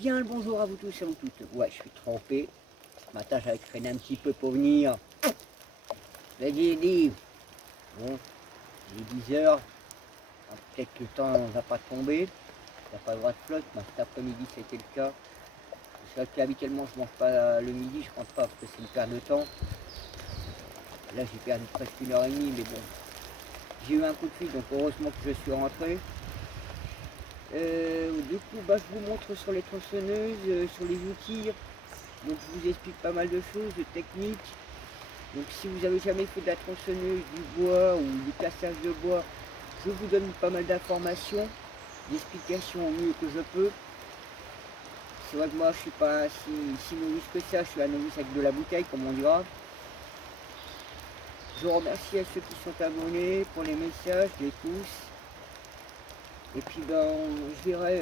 Bien le bonjour à vous tous et à vous toutes. Ouais, je suis trempé. Ce matin, j'avais traîné un petit peu pour venir. J'ai dit, bon, il est 10 heures. Peut-être que le temps ne va pas tomber. Il n'y a pas le droit de flotte. Mais cet après-midi, c'était le cas. C'est vrai qu'habituellement, je ne mange pas le midi. Je ne rentre pas parce que c'est une perte de temps. Là, j'ai perdu presque 1h30. Mais bon, j'ai eu un coup de fil. Donc, heureusement que je suis rentré. Du coup, je vous montre sur les tronçonneuses, sur les outils. Donc je vous explique pas mal de choses, de techniques. Donc si vous avez jamais fait de la tronçonneuse, du bois ou du cassage de bois, je vous donne pas mal d'informations, d'explications au mieux que je peux. C'est vrai que moi je suis pas si novice que ça, je suis un novice avec de la bouteille comme on dira. Je remercie à ceux qui sont abonnés pour les messages, les pouces. Et puis je verrai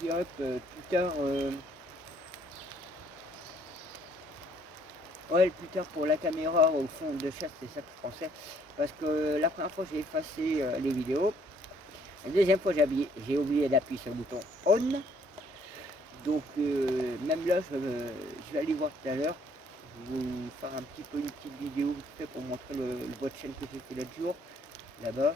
plus tard. Ouais, plus tard pour la caméra au fond de chasse, c'est ça que je pensais. Parce que la première fois j'ai effacé les vidéos. La deuxième fois j'ai oublié d'appuyer sur le bouton on. Donc même là je vais aller voir tout à l'heure. Je vais vous faire un petit peu une petite vidéo pour montrer le bois de chêne que j'ai fait l'autre jour. Là-bas.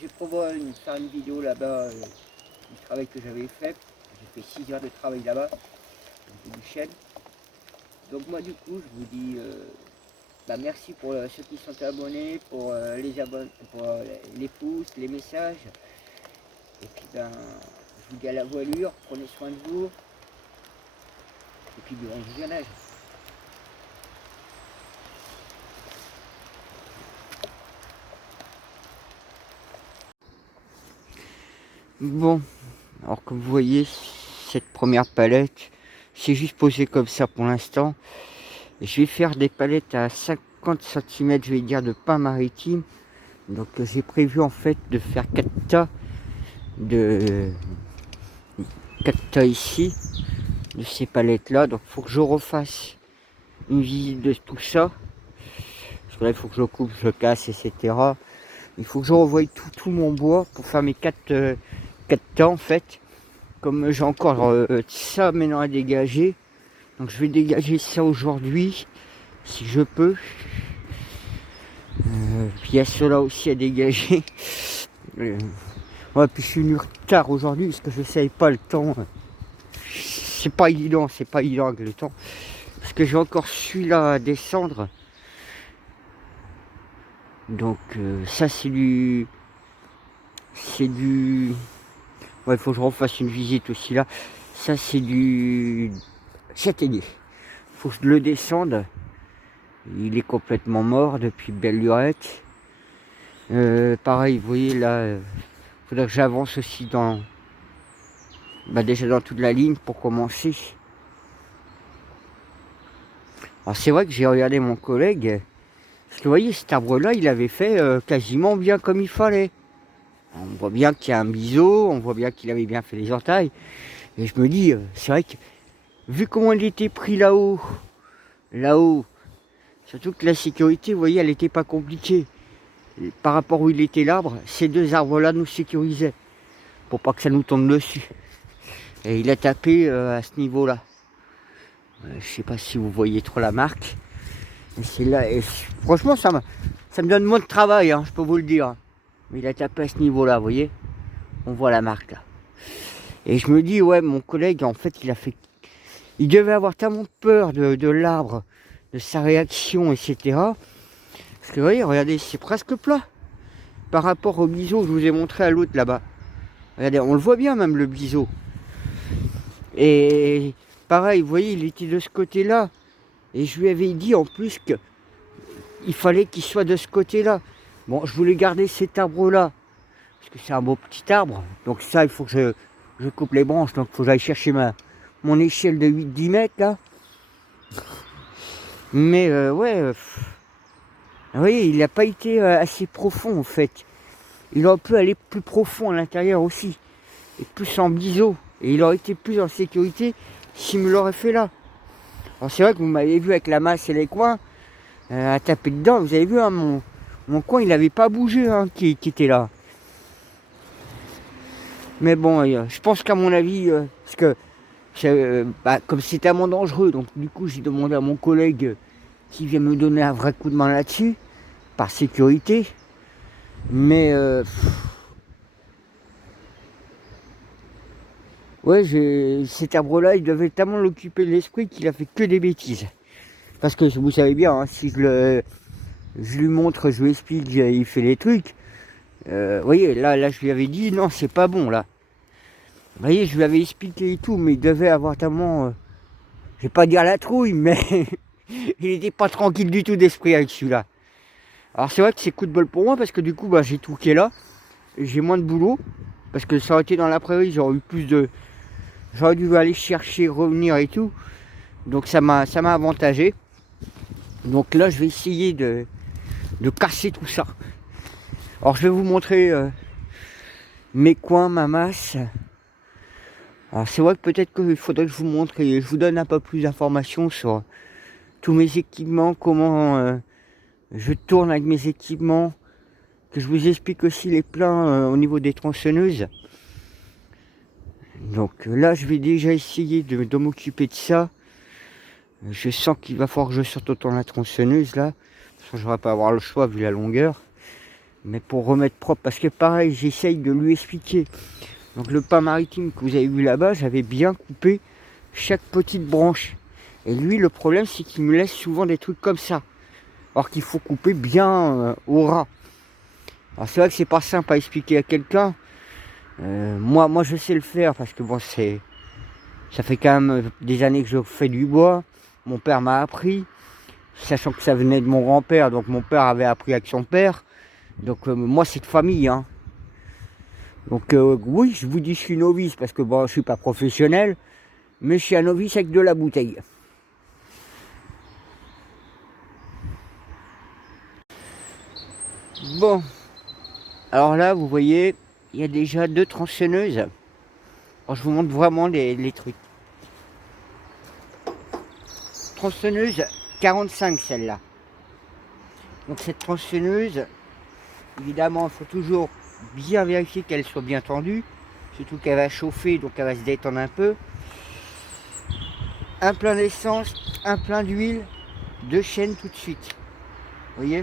Je prévois faire une vidéo là-bas du travail que j'avais fait. J'ai fait 6 heures de travail là-bas. Du chêne. Donc moi du coup je vous dis merci pour ceux qui sont abonnés, pour les pouces, les messages. Et puis je vous dis à la voilure, prenez soin de vous. Et puis bon visionnage. Bon, alors comme vous voyez, cette première palette, c'est juste posé comme ça pour l'instant. Je vais faire des palettes à 50 cm, je vais dire, de pain maritime. Donc j'ai prévu en fait de faire 4 tas ici, de ces palettes là. Donc il faut que je refasse une visite de tout ça. Parce que là il faut que je coupe, je casse, etc. Il faut que je revoie tout mon bois pour faire mes 4 tas en fait. Comme j'ai encore ça maintenant à dégager. Donc je vais dégager ça aujourd'hui, si je peux. Puis il y a cela aussi à dégager. Ouais, puis je suis venu tard aujourd'hui parce que je ne savais pas le temps. C'est pas évident avec le temps. Parce que j'ai encore celui-là à descendre. Donc ça c'est du... Ouais, il faut que je refasse une visite aussi là. Ça c'est du châtaignier. Il faut que je le descende. Il est complètement mort depuis belle lurette. Pareil, vous voyez là, faudrait que j'avance aussi déjà dans toute la ligne pour commencer. Alors c'est vrai que j'ai regardé mon collègue, parce que vous voyez cet arbre là il avait fait quasiment bien comme il fallait. On voit bien qu'il y a un biseau, on voit bien qu'il avait bien fait les entailles. Et je me dis, c'est vrai que vu comment il était pris là-haut, surtout que la sécurité, vous voyez, elle n'était pas compliquée. Par rapport où il était l'arbre, ces deux arbres là nous sécurisaient, pour pas que ça nous tombe dessus. Et il a tapé à ce niveau là. Je sais pas si vous voyez trop la marque. Et c'est là, et franchement ça me donne moins de travail, hein, je peux vous le dire. Mais il a tapé à ce niveau là, vous voyez. On voit la marque là. Et je me dis, ouais, mon collègue en fait il devait avoir tellement peur de l'arbre, de sa réaction, etc. Parce que vous voyez, regardez, c'est presque plat. Par rapport au biseau que je vous ai montré à l'autre là-bas. Regardez, on le voit bien même le biseau. Et pareil, vous voyez, il était de ce côté-là. Et je lui avais dit en plus qu'il fallait qu'il soit de ce côté-là. Bon, je voulais garder cet arbre-là. Parce que c'est un beau petit arbre. Donc ça, il faut que je coupe les branches. Donc il faut que j'aille chercher mon échelle de 8-10 mètres là. Mais ouais, vous voyez, il n'a pas été assez profond en fait. Il aurait pu aller plus profond à l'intérieur aussi. Et plus en biseau. Et il aurait été plus en sécurité s'il me l'aurait fait là. Alors c'est vrai que vous m'avez vu avec la masse et les coins à taper dedans. Vous avez vu, hein, mon coin il n'avait pas bougé, hein, qui était là. Mais bon, je pense qu'à mon avis, parce que comme c'est tellement dangereux, donc du coup j'ai demandé à mon collègue qui vient me donner un vrai coup de main là-dessus, par sécurité. Mais ouais, cet arbre-là, il devait tellement l'occuper de l'esprit qu'il a fait que des bêtises. Parce que vous savez bien, hein, si je lui montre, je lui explique, il fait des trucs. Vous voyez, là, je lui avais dit, non, c'est pas bon, là. Vous voyez, je lui avais expliqué et tout, mais il devait avoir tellement, je vais pas dire la trouille, mais il n'était pas tranquille du tout d'esprit avec celui-là. Alors c'est vrai que c'est coup de bol pour moi, parce que du coup, j'ai tout qui est là. J'ai moins de boulot, parce que ça aurait été dans la prairie, j'aurais eu plus de... J'aurais dû aller chercher, revenir et tout. Donc ça m'a avantagé. Donc là, je vais essayer de casser tout ça. Alors je vais vous montrer mes coins, ma masse. Alors c'est vrai que peut-être qu'il faudrait que je vous montre et je vous donne un peu plus d'informations sur tous mes équipements, comment je tourne avec mes équipements, que je vous explique aussi les plans au niveau des tronçonneuses. Donc là je vais déjà essayer de m'occuper de ça. Je sens qu'il va falloir que je sorte autant la tronçonneuse là. De toute façon je ne vais pas avoir le choix vu la longueur. Mais pour remettre propre, parce que pareil j'essaye de lui expliquer. Donc le pain maritime que vous avez vu là-bas, j'avais bien coupé chaque petite branche. Et lui, le problème, c'est qu'il me laisse souvent des trucs comme ça. Alors qu'il faut couper bien au ras. Alors c'est vrai que c'est pas simple à expliquer à quelqu'un. Moi, je sais le faire parce que bon, ça fait quand même des années que je fais du bois. Mon père m'a appris, sachant que ça venait de mon grand-père. Donc mon père avait appris avec son père. Donc moi, c'est de famille, hein. Donc oui, je vous dis je suis novice parce que bon, je suis pas professionnel, mais je suis un novice avec de la bouteille. Bon, alors là, vous voyez, il y a déjà 2 tronçonneuses. Alors, je vous montre vraiment les trucs. Tronçonneuse 45 celle-là. Donc cette tronçonneuse, évidemment, il faut toujours bien vérifier qu'elle soit bien tendue. Surtout qu'elle va chauffer, donc elle va se détendre un peu. Un plein d'essence, un plein d'huile, 2 chaînes tout de suite. Vous voyez?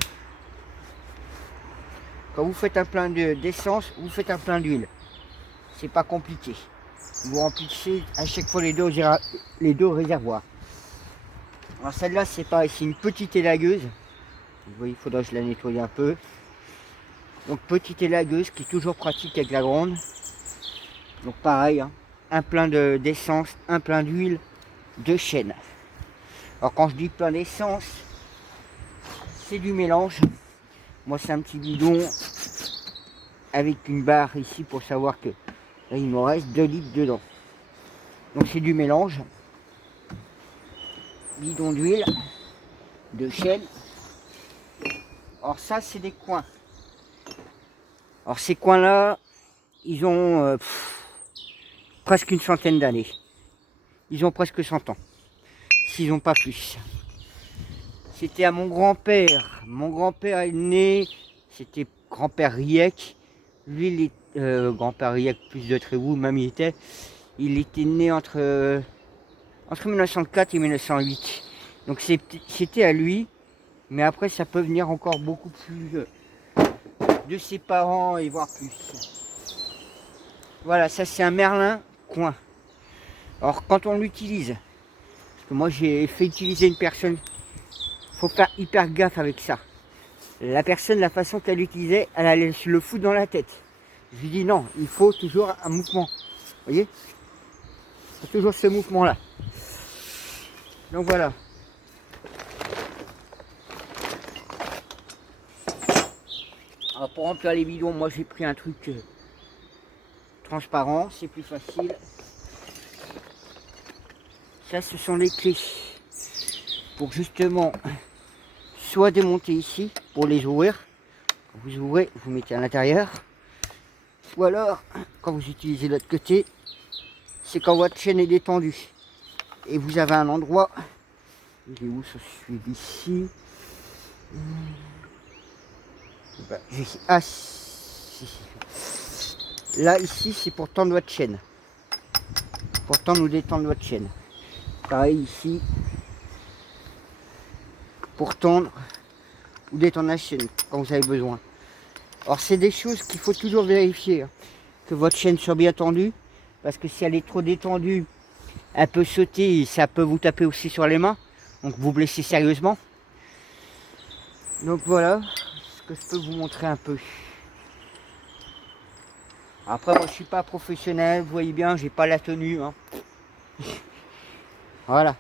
Quand vous faites un plein d'essence, vous faites un plein d'huile. C'est pas compliqué. Vous remplissez à chaque fois les deux réservoirs. Alors celle-là, c'est pareil, c'est une petite élagueuse. Vous voyez, il faudra que je la nettoie un peu. Donc petite élagueuse qui est toujours pratique avec la grande. Donc pareil, hein, un plein d'essence, un plein d'huile, 2 chaînes. Alors quand je dis plein d'essence, c'est du mélange. Moi c'est un petit bidon avec une barre ici pour savoir que là il me reste 2 litres dedans. Donc c'est du mélange. Bidon d'huile, 2 chaînes. Alors ça c'est des coins. Alors ces coins là, ils ont presque une centaine d'années. Ils ont presque 100 ans. S'ils n'ont pas plus. C'était à mon grand-père. Mon grand-père est né, c'était grand-père Riec. Lui, il est grand-père Riec plus de Trévoux, même il était né entre 1904 et 1908. Donc c'était à lui. Mais après, ça peut venir encore beaucoup plus de ses parents et voire plus. Voilà, ça c'est un merlin coin. Alors quand on l'utilise, parce que moi j'ai fait utiliser une personne, faut faire hyper gaffe avec ça. La personne, la façon qu'elle l'utilisait, elle allait se le foutre dans la tête. Je lui dis non, il faut toujours un mouvement. Vous voyez, il faut toujours ce mouvement là. Donc voilà. Alors pour remplir les bidons, moi j'ai pris un truc transparent, c'est plus facile. Ça, ce sont les clés pour justement soit démonter ici pour les ouvrir. Quand vous ouvrez, vous mettez à l'intérieur. Ou alors, quand vous utilisez l'autre côté, c'est quand votre chaîne est détendue. Et vous avez un endroit. Il est où ce celui-ci? Ah, si. Là, ici, c'est pour tendre votre chaîne. Pour tendre ou détendre votre chaîne. Pareil ici. Pour tendre ou détendre la chaîne quand vous avez besoin. Alors, c'est des choses qu'il faut toujours vérifier. Hein, que votre chaîne soit bien tendue. Parce que si elle est trop détendue, elle peut sauter et ça peut vous taper aussi sur les mains. Donc, vous blessez sérieusement. Donc, voilà ce que je peux vous montrer un peu. Après, moi, je suis pas professionnel. Vous voyez bien, j'ai pas la tenue. Hein. Voilà.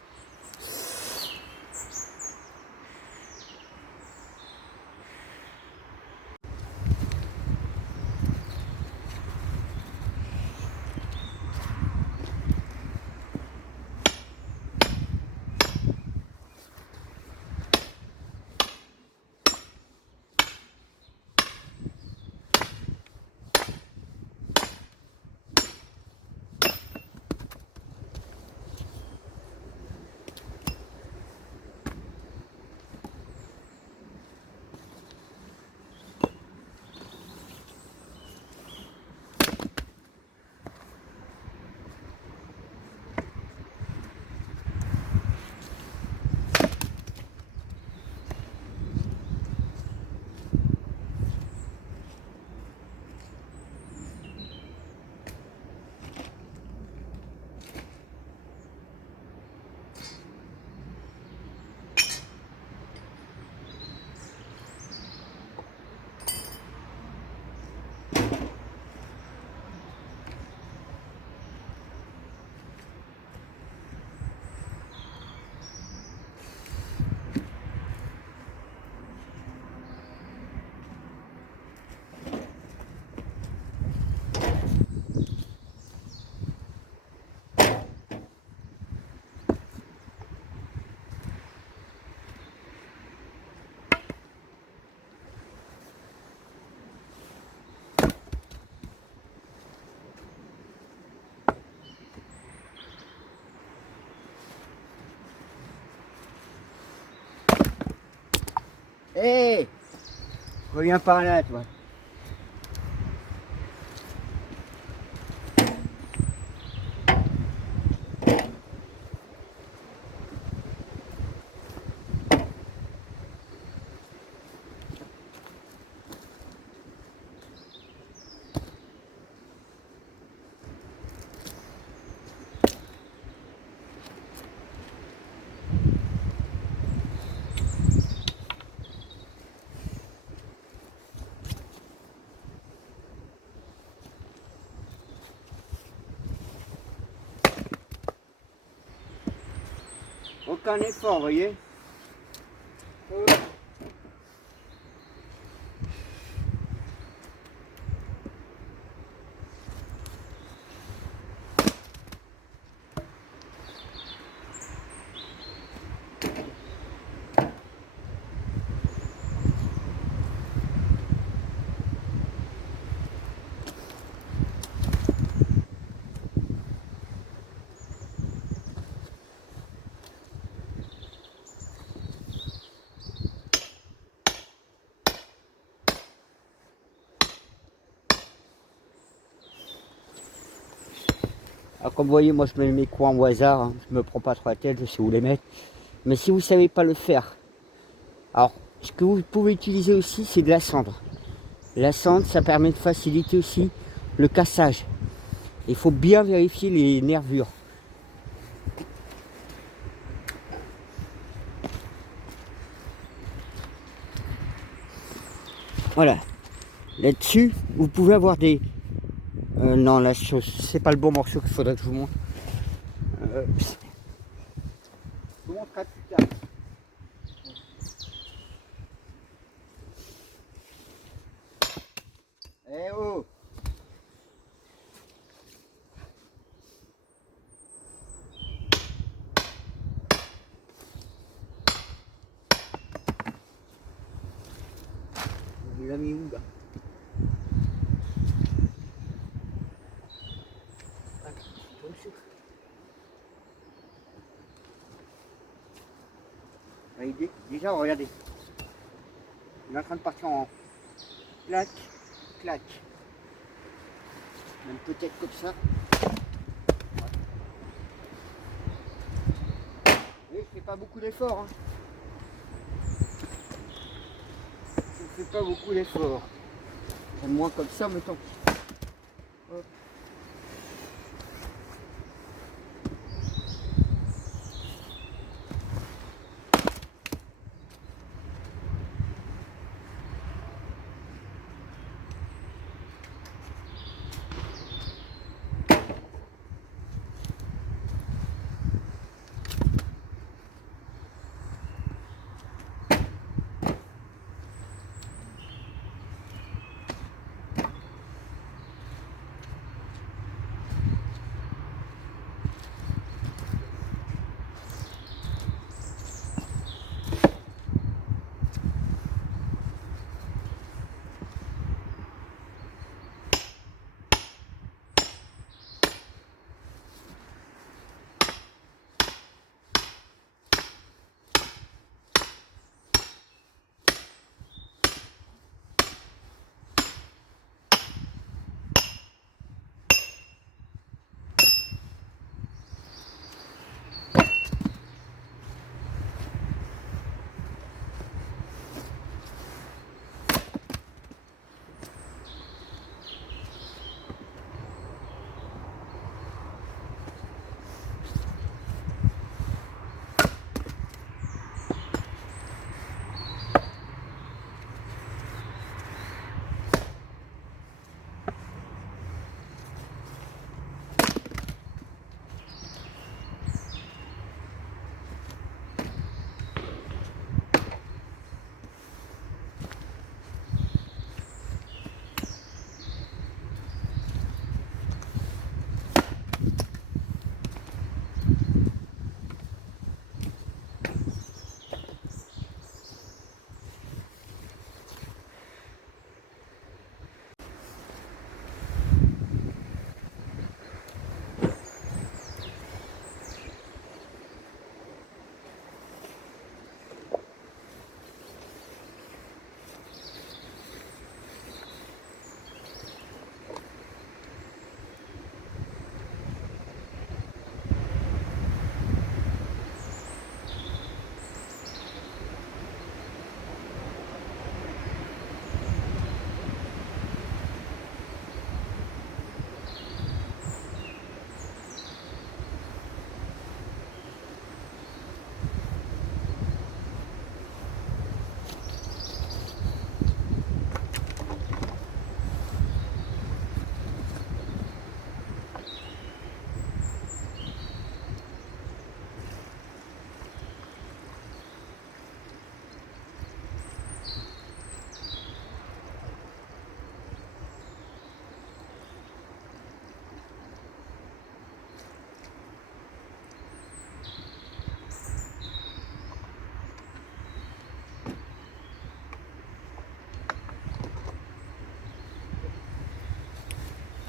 Hé hey, reviens par là, toi. Aucun effort, vous voyez. Alors comme vous voyez, moi je mets mes coins au hasard, hein. Je me prends pas trop la tête, je sais où les mettre. Mais si vous ne savez pas le faire, alors ce que vous pouvez utiliser aussi, c'est de la cendre. La cendre, ça permet de faciliter aussi le cassage. Il faut bien vérifier les nervures. Voilà. Là-dessus, vous pouvez avoir des... non, là, c'est pas le bon morceau qu'il faudrait que je vous montre. Je vous montrerai plus tard. Eh oh! Il l'a mis où là? Déjà, regardez. Il est en train de partir en clac, clac. Même peut-être comme ça. Et je fais pas beaucoup d'efforts. Hein. Je ne fais pas beaucoup d'efforts. J'aime moins comme ça, mais tant pis. Hop.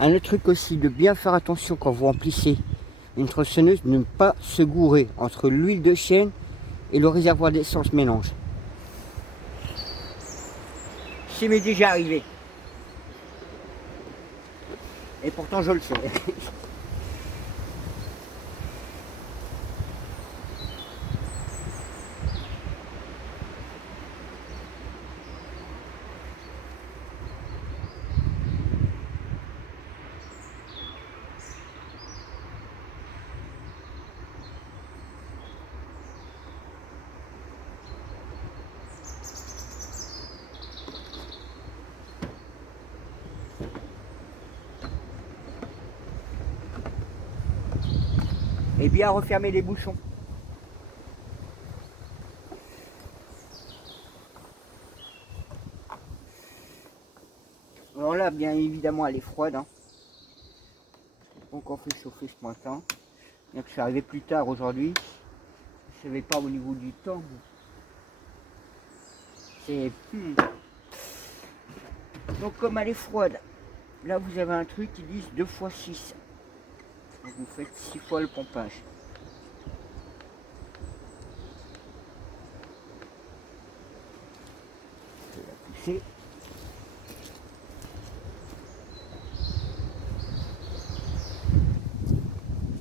Un autre truc aussi, de bien faire attention quand vous remplissez une tronçonneuse, de ne pas se gourer entre l'huile de chêne et le réservoir d'essence mélange. C'est m'est déjà arrivé. Et pourtant je le sais. Et bien refermer les bouchons. Alors là, bien évidemment, elle est froide. Hein. Donc on fait chauffer ce matin. Bien que je suis arrivé plus tard aujourd'hui. Je ne savais pas au niveau du temps. C'est... Donc comme elle est froide, là vous avez un truc qui dit 2 x 6. Donc vous faites 6 fois le pompage. Je vais la pousser.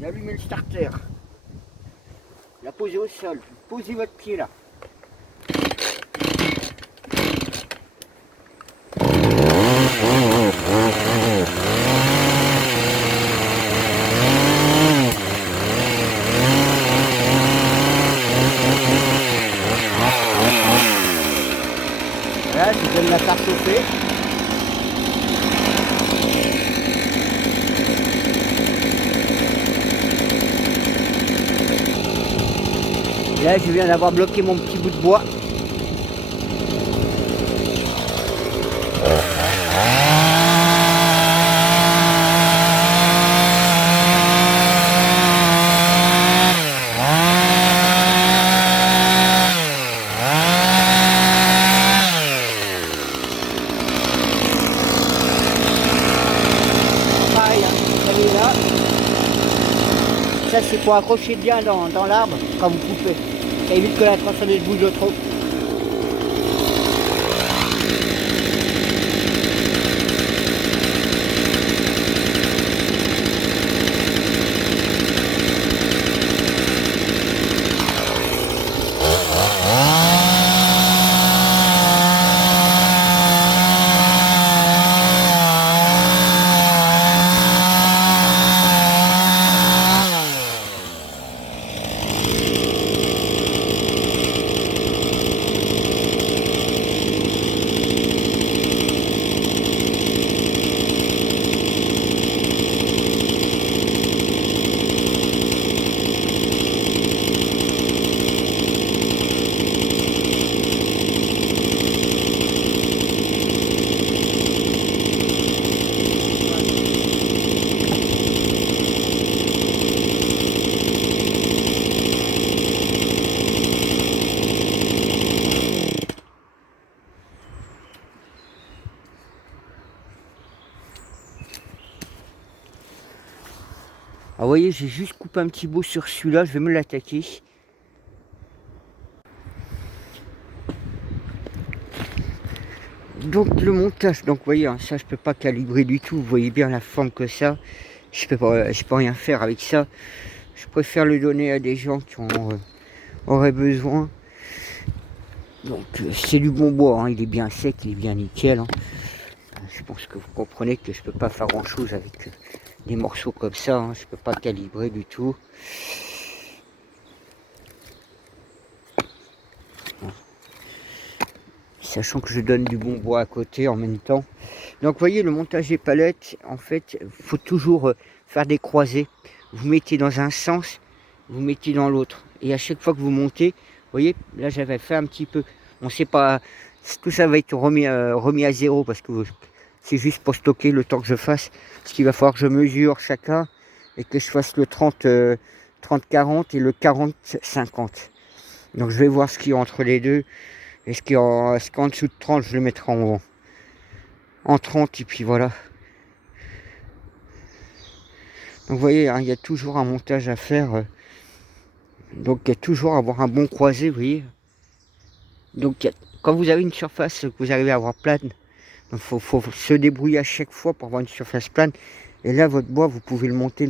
Allumez le starter. La posez au sol. Posez votre pied là. Voilà, je donne la faire chauffer. Là, je viens d'avoir bloqué mon petit bout de bois. Pareil, hein, vous savez là. Ça, c'est pour accrocher bien dans l'arbre quand vous coupez. Ça évite que la tronçonneuse bouge trop. Alors, vous voyez, j'ai juste coupé un petit bout sur celui-là, je vais me l'attaquer. Donc le montage, donc vous voyez, hein, ça je peux pas calibrer du tout, vous voyez bien la forme que ça. Je peux rien faire avec ça. Je préfère le donner à des gens qui auraient besoin. Donc c'est du bon bois, hein, il est bien sec, il est bien nickel. Hein. Je pense que vous comprenez que je peux pas faire grand chose avec des morceaux comme ça, hein, je peux pas calibrer du tout. Sachant que je donne du bon bois à côté en même temps. Donc vous voyez, le montage des palettes, en fait, il faut toujours faire des croisées. Vous mettez dans un sens, vous mettez dans l'autre. Et à chaque fois que vous montez, vous voyez, là j'avais fait un petit peu. On sait pas, tout ça va être remis à zéro parce que c'est juste pour stocker le temps que je fasse. Parce qu'il va falloir que je mesure chacun et que je fasse le 30-40 et le 40-50. Donc je vais voir ce qu'il y a entre les deux. Et ce qui est en dessous de 30, je le mettrai en 30 et puis voilà. Donc vous voyez, hein, il y a toujours un montage à faire. Donc il y a toujours à avoir un bon croisé, vous voyez. Donc quand vous avez une surface que vous arrivez à avoir plane, il faut se débrouiller à chaque fois pour avoir une surface plane. Et là, votre bois, vous pouvez le monter.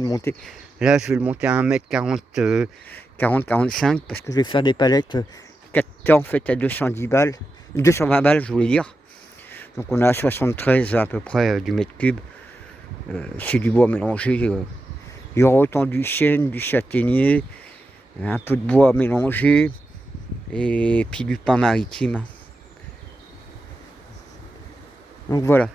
Là, je vais le monter à 1m40, 40-45 parce que je vais faire des palettes 4 en fait à 210 balles. 220 balles, je voulais dire. Donc on a à 73 à peu près du mètre cube. C'est du bois mélangé. Il y aura autant du chêne, du châtaignier, un peu de bois mélangé et puis du pin maritime. Donc voilà.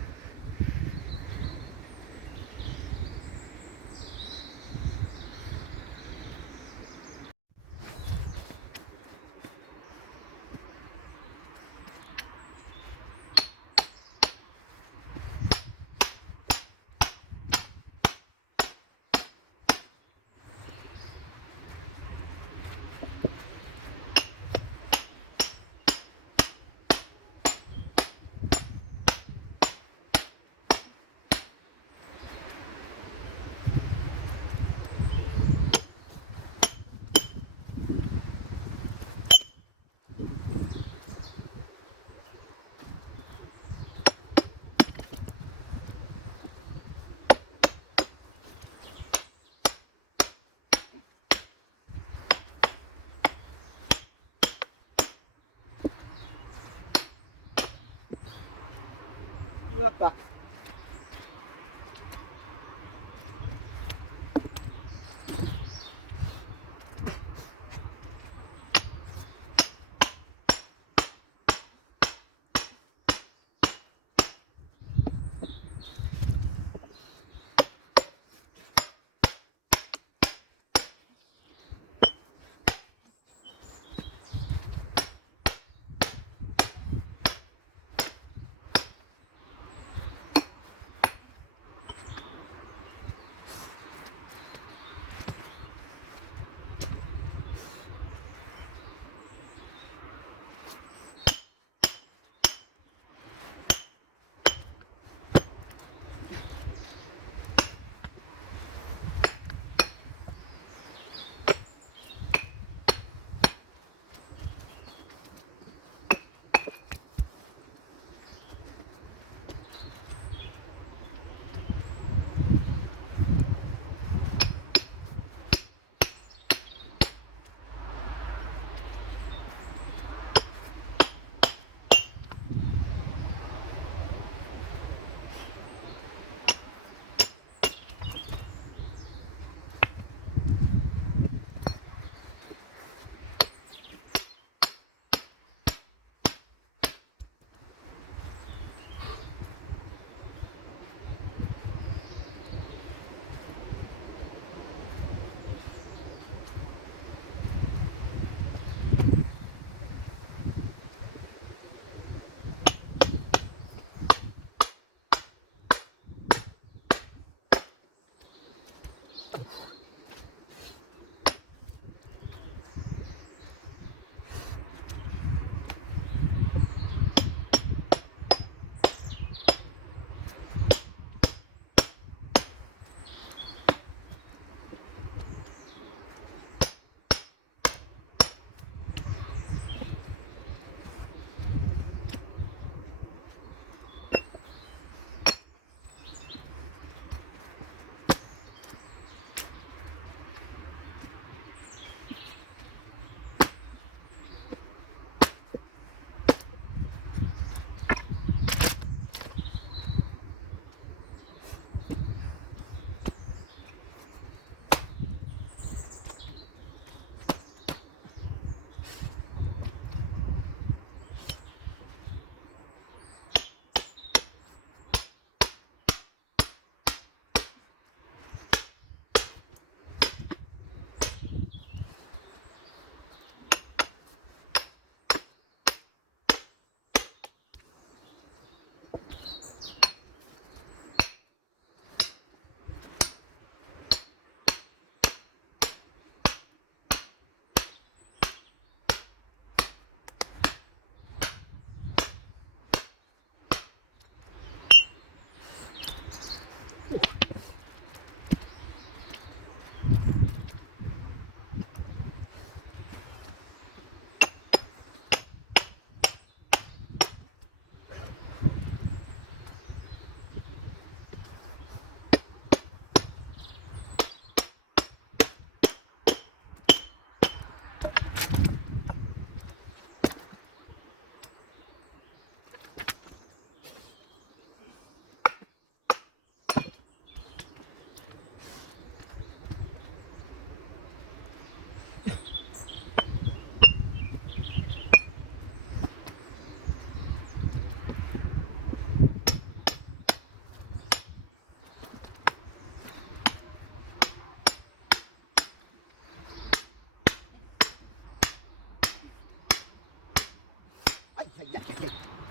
ne marque pas.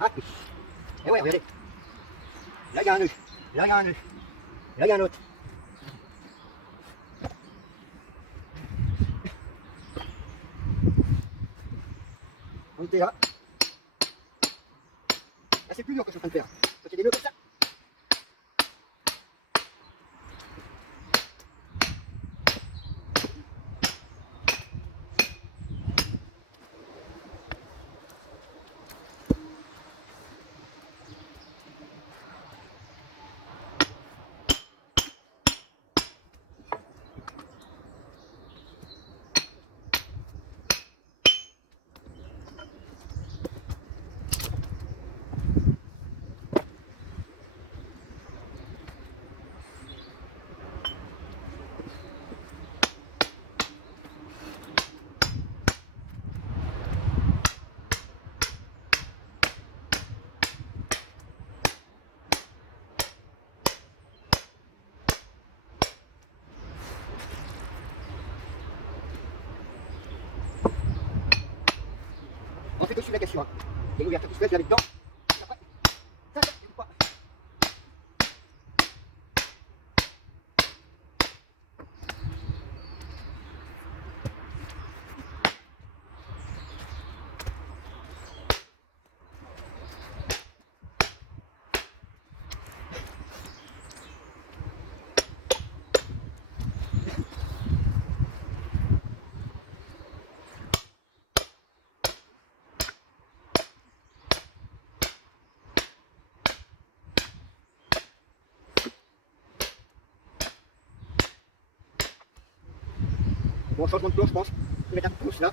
Ah, et ouais, regardez. Là, il y a un nœud. Là, il y a un nœud. Là, il y a un autre. On était là. Là, c'est plus dur que je suis en train de faire. Quand il y a des nœuds comme ça. On fait que suivre la question. Hein. Il y a l'ouverture qui se fait, je la mets dedans. Après, ça, je coupe pas. Bon, changement de plan, je pense. Je vais mettre un coup de pouce là.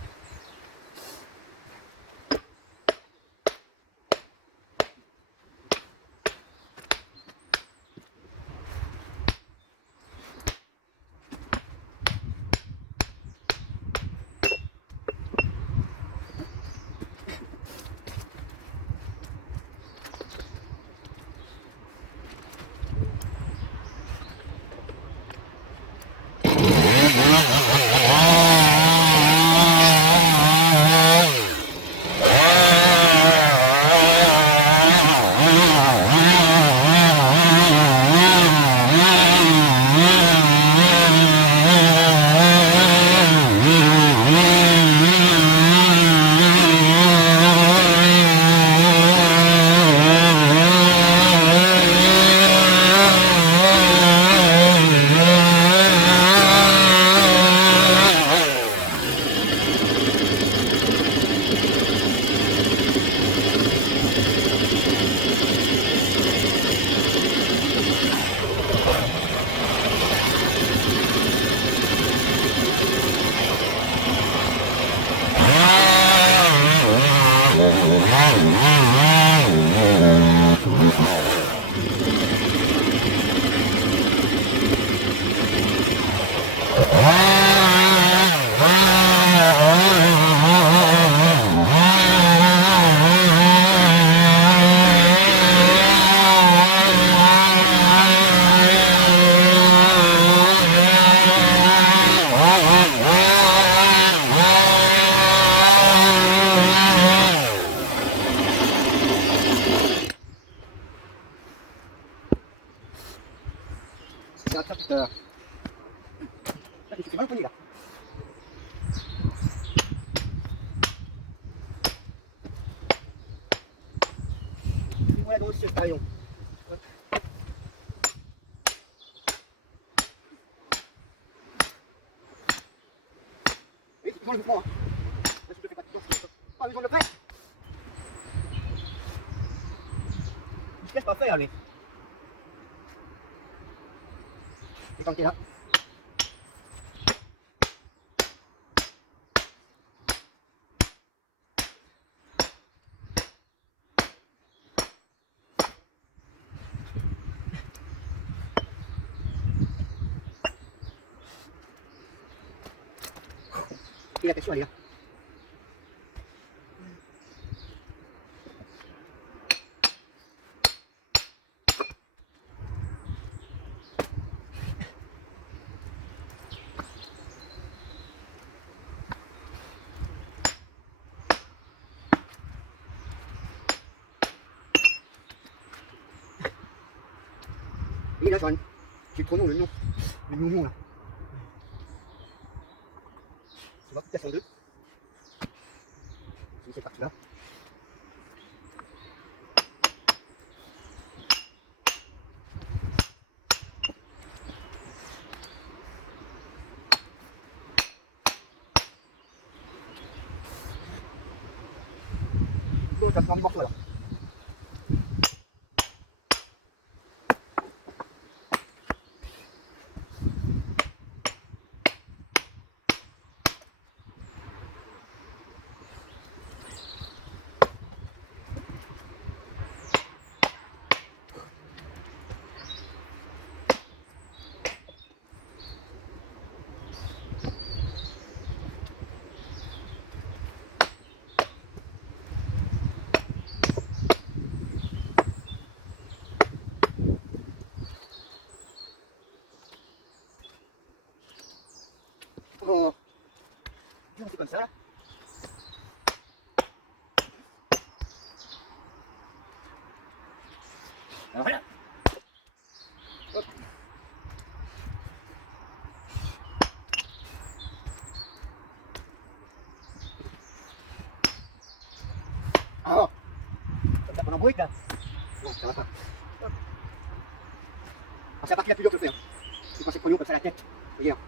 C'est un tracteur. Là, je suis mal pogné là. Voilà donc ce parion. Oui, je le prends. Hein. Là, je te fais pas de temps. Pas besoin de le faire. Il se laisse pas faire, lui. Et quand t'es là. Et la question, elle est là. Et là, j'ai trop long le nom. Le nounou là. Tu vois, toute la deux. C'est cette partie là. Donc, ça prend du morceau là. Oh. C'est comme ça là. Alors voilà. Hop. Ah, ça tape en embrouille là. Non, ça va pas. Hop. Ah, c'est la partie la plus dure que je fais. Hein. C'est quand c'est trop lourd comme ça la tête. Vous voyez, hein.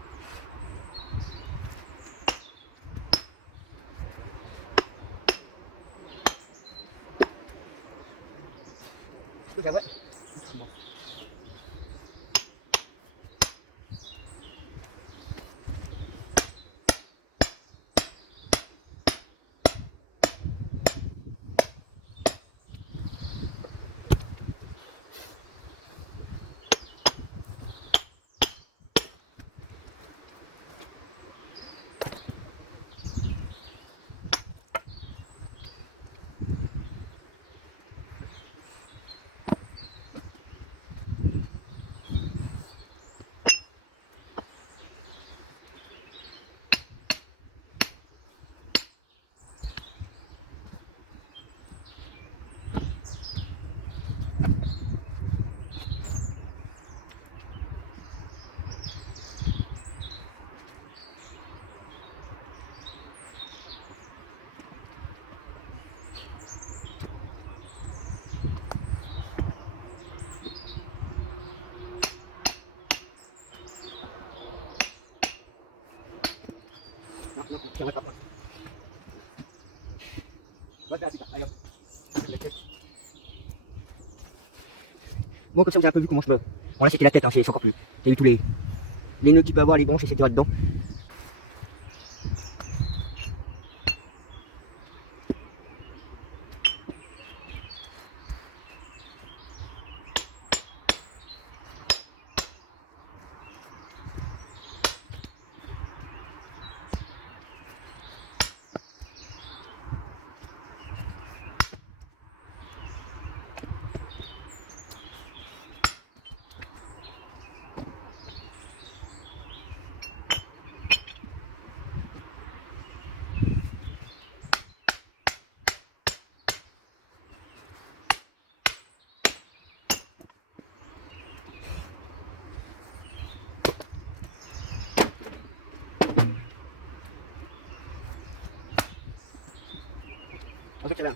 Ah ouais. Bon. Non, non, je ne pas. Voilà, c'est ça. Allez hop. Bon, comme ça, vous avez un peu vu comment je me. Bon, là, c'était la tête, hein, c'est encore plus. T'as vu tous les nœuds qu'il peut avoir, les branches, etc. dedans. En fait, il y avait un.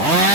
Oh!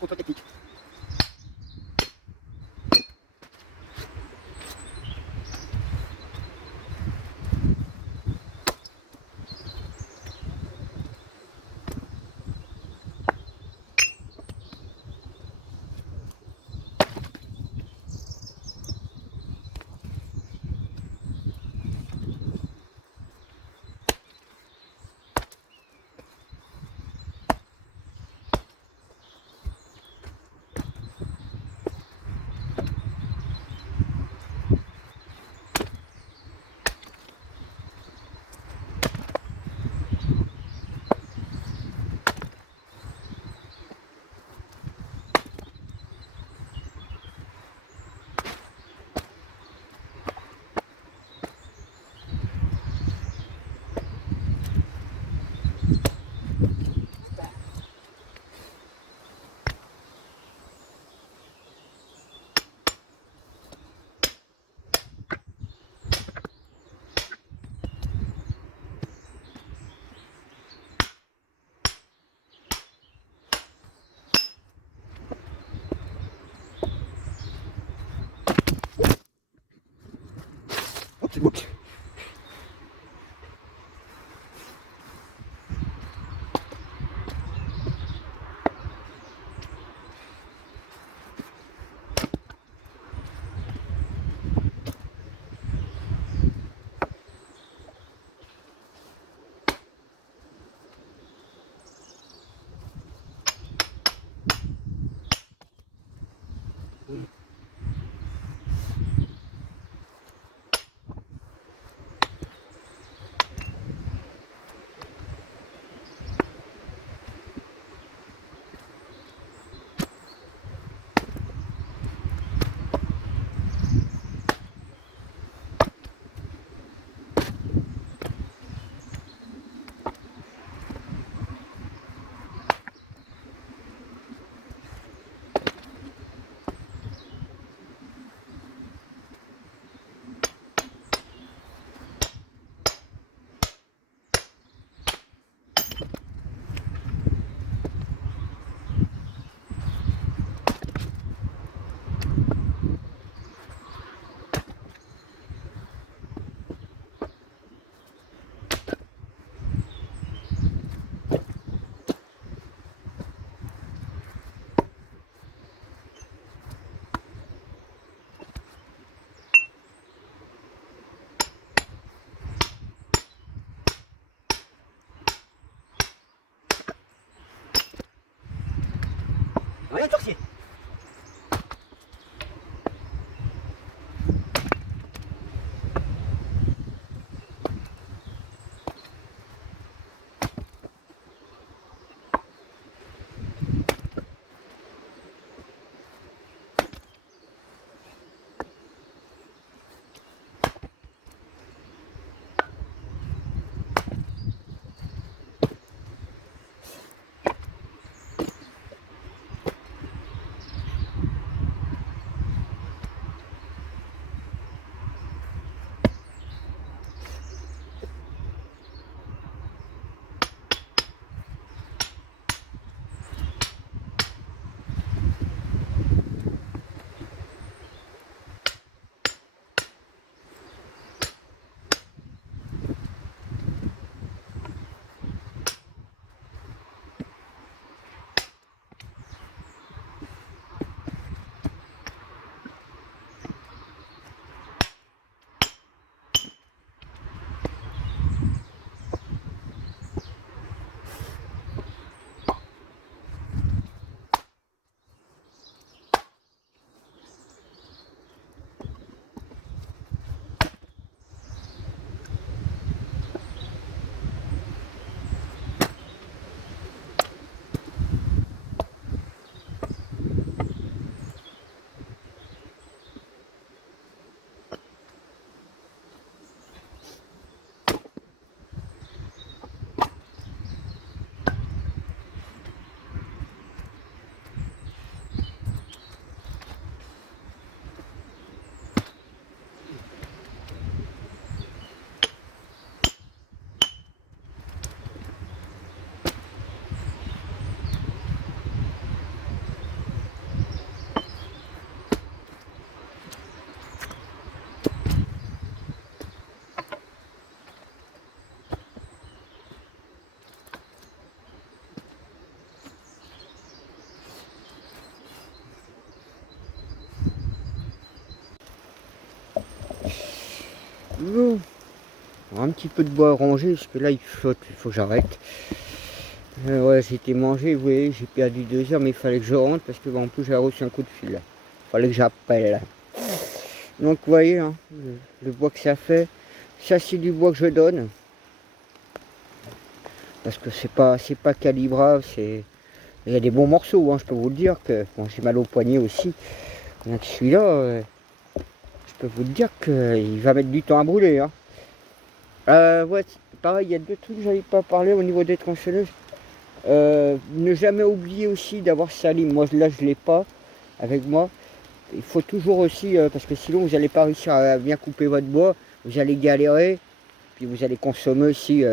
Contrôle technique. c'est bon. Rien de sorcier. Bon, un petit peu de bois rangé, parce que là il flotte, il faut que j'arrête. Ouais, j'étais mangé, vous voyez, j'ai perdu 2 heures, mais il fallait que je rentre, parce que en plus j'ai reçu un coup de fil. Il fallait que j'appelle. Donc vous voyez, hein, le bois que ça fait, ça c'est du bois que je donne. Parce que c'est pas calibrable, il y a des bons morceaux, hein, je peux vous le dire, que bon, j'ai mal au poignet aussi. Donc celui-là, je peux vous le dire qu'il va mettre du temps à brûler. Hein. Ouais, pareil, il y a 2 trucs que j'avais pas parlé au niveau des tronçonneuses. Ne jamais oublier aussi d'avoir sa lime. Moi là je l'ai pas avec moi. Il faut toujours aussi, parce que sinon vous n'allez pas réussir à bien couper votre bois, vous allez galérer, puis vous allez consommer aussi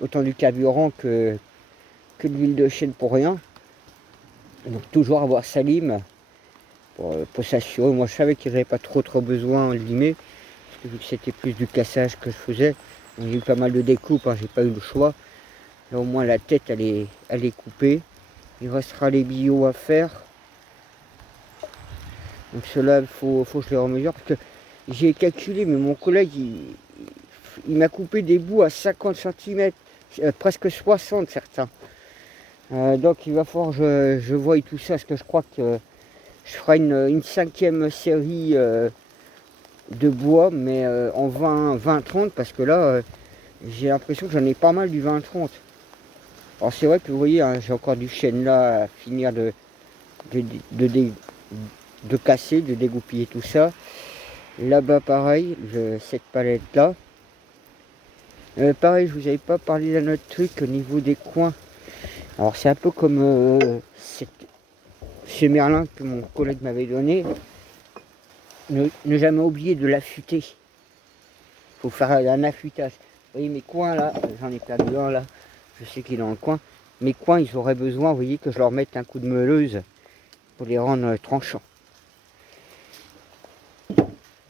autant du carburant que de l'huile de chêne pour rien. Donc toujours avoir sa lime pour s'assurer. Moi je savais qu'il n'y avait pas trop besoin de limer. vu que c'était plus du cassage que je faisais. J'ai eu pas mal de découpes, hein, j'ai pas eu le choix. Là au moins la tête elle est coupée. Il restera les billots à faire. Donc cela il faut que je les remesure parce que j'ai calculé, mais mon collègue il m'a coupé des bouts à 50 cm, presque 60 certains. Donc il va falloir que je voie tout ça, parce que je crois que je ferai une 5e série de bois, mais en 20-30, parce que là j'ai l'impression que j'en ai pas mal du 20-30. Alors c'est vrai que vous voyez, hein, j'ai encore du chêne là à finir de casser, de dégoupiller tout ça. Là-bas pareil, cette palette là. Pareil, je vous avais pas parlé d'un autre truc au niveau des coins. Alors c'est un peu comme chez Merlin que mon collègue m'avait donné. Ne jamais oublier de l'affûter. Il faut faire un affûtage. Vous voyez mes coins là, j'en ai perdu un là. Je sais qu'il est dans le coin. Mes coins, ils auraient besoin, vous voyez, que je leur mette un coup de meuleuse pour les rendre tranchants.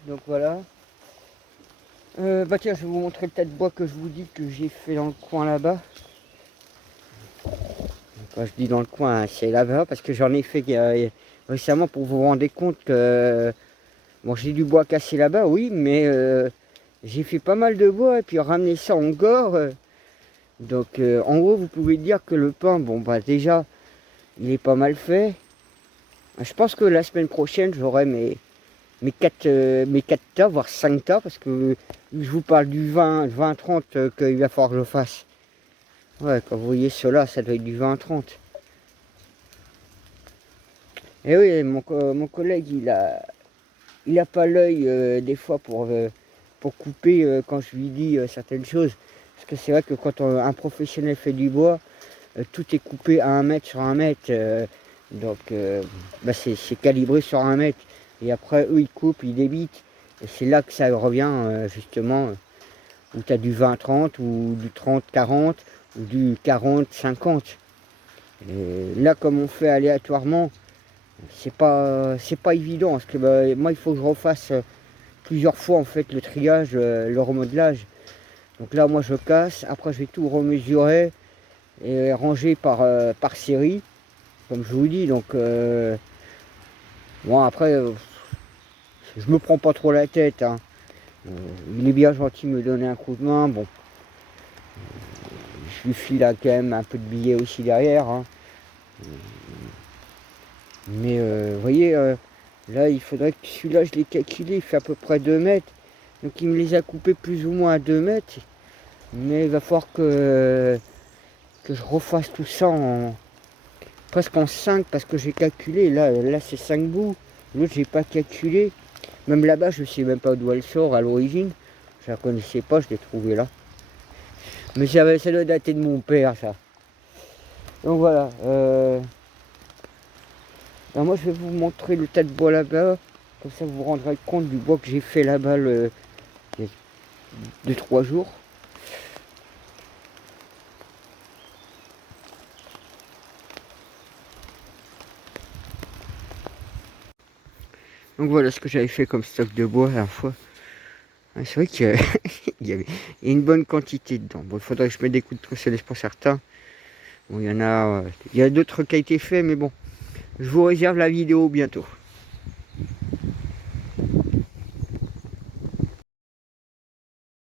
Donc voilà. Bah tiens, je vais vous montrer le tas de bois que je vous dis que j'ai fait dans le coin là-bas. Quand je dis dans le coin, c'est là-bas parce que j'en ai fait récemment pour vous rendre compte que bon, j'ai du bois cassé là-bas, oui, mais j'ai fait pas mal de bois et puis ramener ça en gore. Donc en gros, vous pouvez dire que le pain, bon bah déjà, il est pas mal fait. Je pense que la semaine prochaine, j'aurai mes 4 tas, voire 5 tas, parce que je vous parle du 20-30 qu'il va falloir que je fasse. Ouais, quand vous voyez cela, ça doit être du 20-30. Et oui, mon collègue, il a pas l'œil des fois pour couper quand je lui dis certaines choses. Parce que c'est vrai que quand un professionnel fait du bois, tout est coupé à 1 mètre sur 1 mètre. Donc bah c'est calibré sur 1 mètre. Et après, eux, ils coupent, ils débitent. Et c'est là que ça revient justement, où tu as du 20-30, ou du 30-40, ou du 40-50. Et là, comme on fait aléatoirement, c'est pas évident. Parce que bah, moi, il faut que je refasse plusieurs fois en fait le triage, le remodelage. Donc là, moi, je casse. Après, je vais tout remesurer et ranger par série, comme je vous dis. Donc, bon, après, je me prends pas trop la tête. Hein. Il est bien gentil de me donner un coup de main. Bon, je lui file là, quand même un peu de billets aussi derrière. Hein. Mais vous voyez, là, il faudrait que celui-là, je l'ai calculé. Il fait à peu près 2 mètres. Donc, il me les a coupés plus ou moins à 2 mètres. Mais il va falloir que je refasse tout ça presque en 5, parce que j'ai calculé. Là c'est 5 bouts. L'autre, j'ai pas calculé. Même là-bas, je sais même pas d'où elle sort à l'origine. Je la connaissais pas, je l'ai trouvée là. Mais ça doit dater de mon père, ça. Donc voilà. Ben moi, je vais vous montrer le tas de bois là-bas. Comme ça, vous vous rendrez compte du bois que j'ai fait là-bas il y a 2-3 jours. Donc voilà ce que j'avais fait comme stock de bois la dernière fois. C'est vrai qu'il y a une bonne quantité dedans. Bon, il faudrait que je mette des coups de tronçonneuse pour certains. Bon, il y a d'autres qui ont été faits, mais bon, je vous réserve la vidéo bientôt.